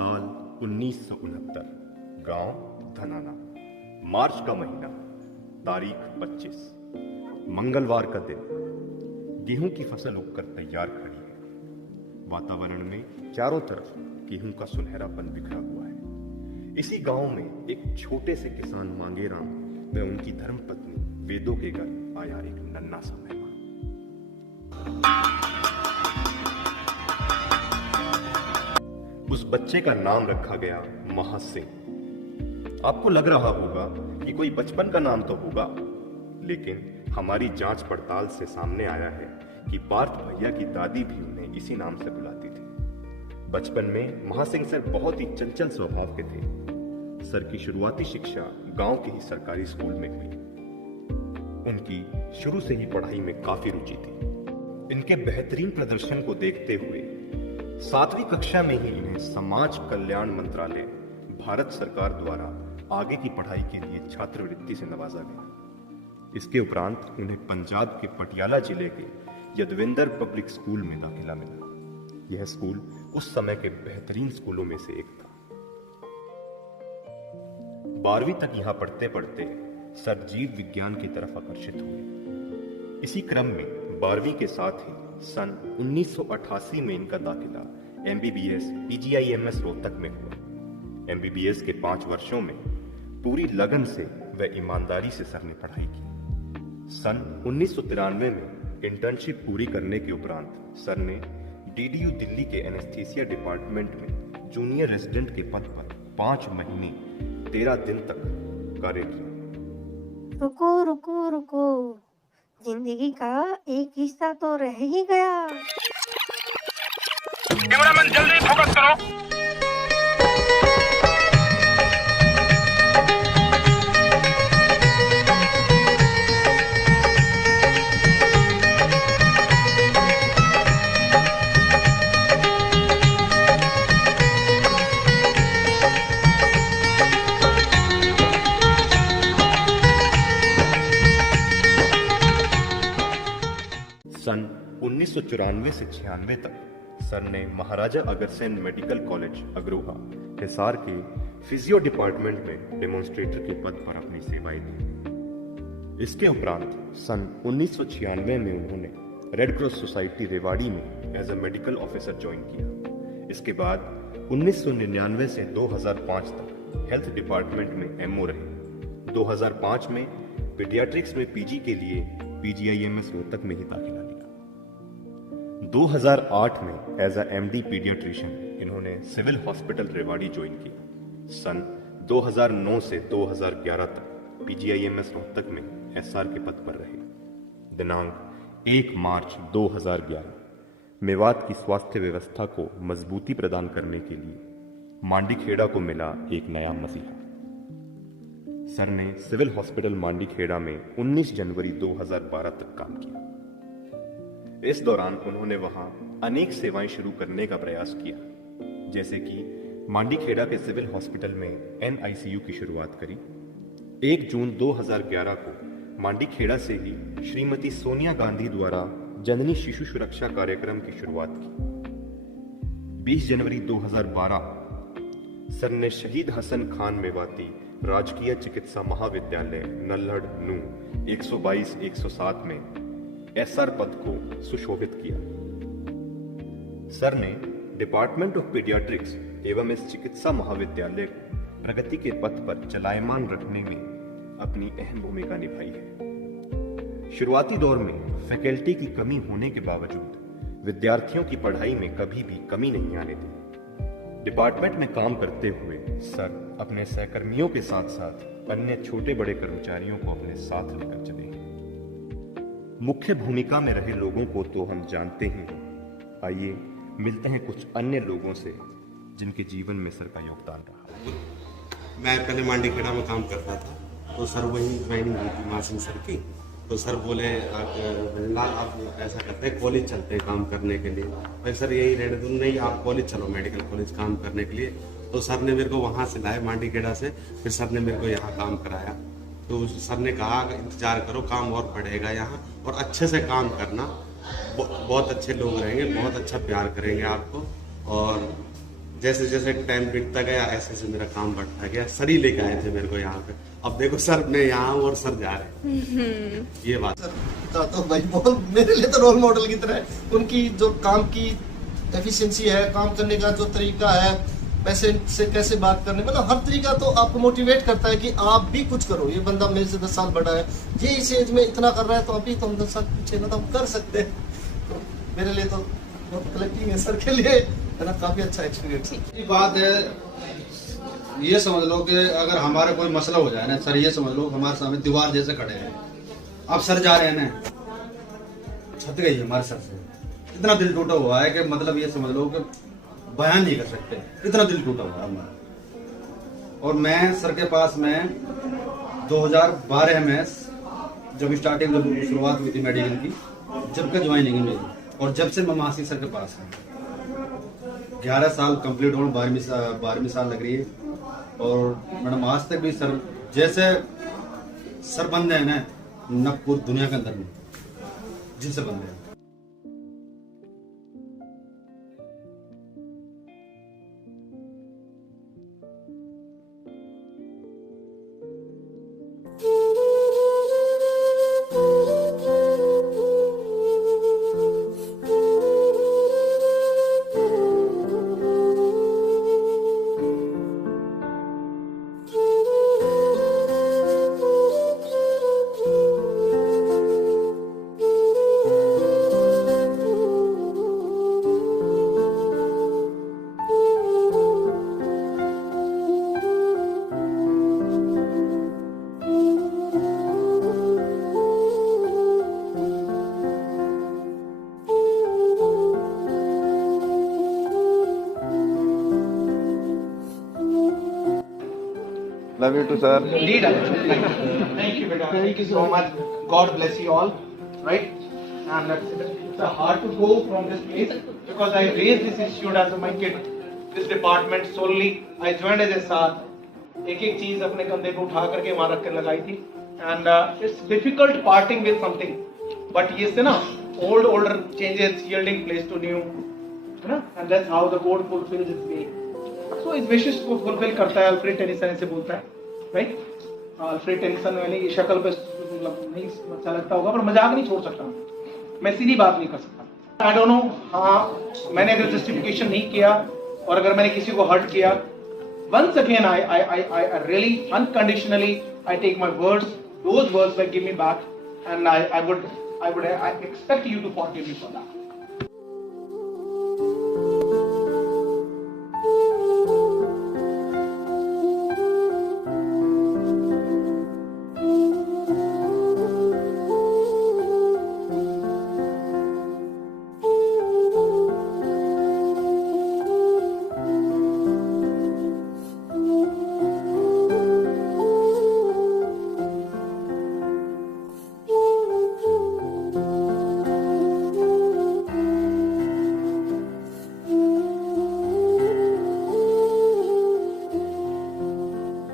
साल 1969, गांव धनाना, मार्च का महीना, तारीख 25, मंगलवार का दिन। गेहूं की फसल उगकर तैयार खड़ी है। वातावरण में चारों तरफ गेहूं का सुनहरापन बिखरा हुआ है। इसी गांव में एक छोटे से किसान मांगेराम व उनकी धर्मपत्नी वेदों के घर आया एक नन्हा सा मेहमान। उस बच्चे का नाम रखा गया महासिंह। आपको लग रहा होगा कि कोई बचपन का नाम तो होगा, लेकिन हमारी जांच पड़ताल से सामने आया है कि पार्थ भैया की दादी भी उन्हें इसी नाम से बुलाती थी। बचपन में महासिंह सर बहुत ही चंचल स्वभाव के थे। सर की शुरुआती शिक्षा गांव के ही सरकारी स्कूल में हुई। उनकी शुरू से ही पढ़ाई में काफी रुचि थी। इनके बेहतरीन प्रदर्शन को देखते हुए 7वीं कक्षा में ही इन्हें समाज कल्याण मंत्रालय भारत सरकार द्वारा आगे की पढ़ाई के लिए छात्रवृत्ति से नवाजा गया। इसके उपरांत उन्हें पंजाब के पटियाला जिले के यदविंदर पब्लिक स्कूल में दाखिला मिला। यह स्कूल उस समय के बेहतरीन स्कूलों में से एक था। 12वीं तक यहां पढ़ते पढ़ते सर जीव विज्ञान की तरफ आकर्षित हुए। इसी क्रम में 12वीं के साथ ही सन 1988 में इनका दाखिला MBBS PGIMS रोहतक में हुआ। MBBS के 5 वर्षों में पूरी लगन से व ईमानदारी से सर ने पढ़ाई की। सन 1993 में इंटर्नशिप पूरी करने के उपरांत सर ने DDU दिल्ली के एनेस्थीसिया डिपार्टमेंट में जूनियर रेजिडेंट के पद पर 5 महीने 13 दिन तक कार्य किया। रुको रुको रुको, जिंदगी का एक हिस्सा तो रह ही गया। कैमरामैन जल्दी फोकस करो। सन 1994 से 96 तक सर ने महाराजा अग्रसेन मेडिकल कॉलेज अग्रोहा हिसार के फिजियो डिपार्टमेंट में डेमोन्स्ट्रेटर के पद पर अपनी सेवाएं दी। इसके उपरांत सन 1996 में उन्होंने रेड क्रॉस सोसाइटी रेवाड़ी में as a medical officer join किया। इसके बाद 1999 से 2005 तक हेल्थ डिपार्टमेंट में MO रहे। 2005 में पीडियाट्रिक्स में PG के लिए PGIMS रोहतक में ही दाखिला लिया। 2008 में एज अ MD पीडियाट्रिशियन इन्होंने सिविल हॉस्पिटल रेवाड़ी ज्वाइन किया। सन 2009 से 2011 तक PGIMS रोहतक में SR के पद पर रहे। दिनांक 1 मार्च 2011 मेवात की स्वास्थ्य व्यवस्था को मजबूती प्रदान करने के लिए मांडीखेड़ा को मिला एक नया मसीहा। सर ने सिविल हॉस्पिटल मांडीखेड़ा में 19 जनवरी 2012 तक काम किया। इस दौरान उन्होंने वहां अनेक सेवाएं शुरू करने का प्रयास किया, जैसे कि मांडीखेड़ा के सिविल हॉस्पिटल में NICU की शुरुआत करी। 1 जून 2011 को मांडीखेड़ा से ही श्रीमती सोनिया गांधी द्वारा जननी शिशु सुरक्षा कार्यक्रम की शुरुआत की। 20 जनवरी 2012 सर ने शहीद हसन खान मेवाती राजकीय चिकित्सा महाविद्यालय नल्हड़ नू 122-107 में SR पद को सुशोभित किया। सर ने डिपार्टमेंट ऑफ पीडियाट्रिक्स एवं इस चिकित्सा महाविद्यालय को प्रगति के पथ पर चलायमान रखने में अपनी अहम भूमिका निभाई है। शुरुआती दौर में फैकल्टी की कमी होने के बावजूद विद्यार्थियों की पढ़ाई में कभी भी कमी नहीं आने दी। डिपार्टमेंट में काम करते हुए सर अपने सहकर्मियों के साथ साथ अन्य छोटे बड़े कर्मचारियों को अपने साथ लेकर चले हैं। मुख्य भूमिका में रहे लोगों को तो हम जानते ही हैं। आइए मिलते हैं कुछ अन्य लोगों से जिनके जीवन में सर का योगदान रहा। मैं पहले मांडीखेड़ा में काम करता था, तो सर वही ट्रेनिंग हुई थी महासिंह सर की। तो सर बोले आप ऐसा करते हैं कॉलेज चलते हैं काम करने के लिए। मैं सर यही रहने दूँ, नहीं आप कॉलेज चलो मेडिकल कॉलेज काम करने के लिए। तो सर ने मेरे को वहाँ से लाए मांडीखेड़ा से, फिर सर ने मेरे को यहाँ काम कराया। तो सर ने कहा इंतजार करो, काम और बढ़ेगा यहाँ, और अच्छे से काम करना, बहुत अच्छे लोग रहेंगे, बहुत अच्छा प्यार करेंगे आपको, और जैसे जैसे टाइम बीतता गया ऐसे ऐसे मेरा काम बढ़ता गया। सर ही लेके आए थे मेरे को यहाँ पे। अब देखो सर मैं यहाँ हूँ और सर जा रहे हैं। ये बात सर तो भाई बहुत मेरे लिए तो रोल मॉडल की तरह है। उनकी जो काम की एफिशिएंसी है, काम करने का जो तरीका है, पैसे से कैसे बात करने, मतलब हर तरीका तो आपको मोटिवेट करता है कि आप भी कुछ करो। ये बंदा मेरे से 10 साल बड़ा है, ये इस एज में इतना कर रहा है, तो अभी तो हम 10 साल पीछे ना तो हम कर सकते हैं। तो मेरे लिए तो बहुत कलेक्टिंग है सर के लिए, है ना, काफी अच्छा एक्सपीरियंस। की बात है, ये समझ लो कि अगर हमारा कोई मसला हो जाए ना सर, ये समझ लो हमारे सामने दीवार जैसे खड़े हैं। अब सर जा रहे हैं ना, छत गई हमारे सर से, इतना दिल टूटा हुआ है कि मतलब ये समझ लो कि बयान नहीं कर सकते, इतना दिल टूटा हुआ है हमारा। और मैं सर के पास में 2012 में जब स्टार्टिंग शुरुआत हुई थी मेडिकल की, जब का ज्वाइनिंग है मेरी, और जब से मैं मासी सर के पास हूँ 11 साल कंप्लीट होने, 12वीं साल लग रही है। और मैडम आज तक भी सर जैसे सर बंदे हैं ना, न पूरी दुनिया के अंदर में जिनसे बंदे हैं। Love you too, sir. Indeed, thank you, Beta. Thank you so much. God bless you all. Right? And it's hard to go from this place because I raised this issue as my kid. This department solely. I joined as a SAR. एक एक चीज अपने कंधे पे उठा करके वहां रख कर लगाई थी. And it's difficult parting with something. But ये से ना older changes yielding place to new. है ना? And that's how the code fulfills its way. So इस विशेष को फुलफिल करता है। अल्फ्रेड टेनिसन ऐसे बोलता है, राइट? अल्फ्रेड टेनिसन मैंने ये शक्ल पे मतलब नहीं अच्छा लगता होगा, पर मजाक नहीं छोड़ सकता, मैं सीधी बात नहीं कर सकता। आई डोंट नो, हाँ मैंने अगर जस्टिफिकेशन नहीं किया और अगर मैंने किसी को हर्ट किया, once again I really unconditionally I take my words, those words that give me back, and I would expect you to forgive me for that.